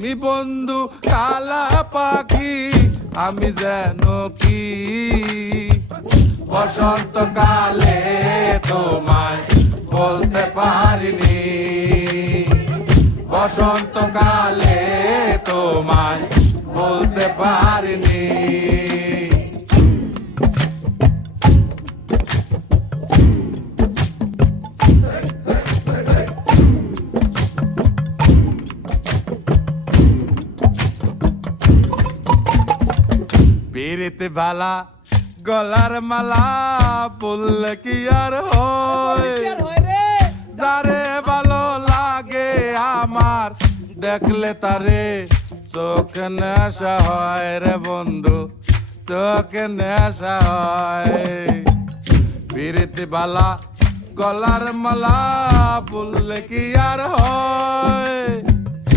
তুমি বন্ধু কালা পাখি আমি যেন কি বসন্তকালে তোমায় বলতে পারিনি বসন্তকালে তোমায় বলতে পারিনি পিরিত বালা গলার মালা বললে কি আর হয় যারে ভালো লাগে আমার দেখলে তারে চোখ নেশা হয় রে বন্ধু চোখ নেশা হয় পিরিত বালা গলার মালা বললে কি আর হয়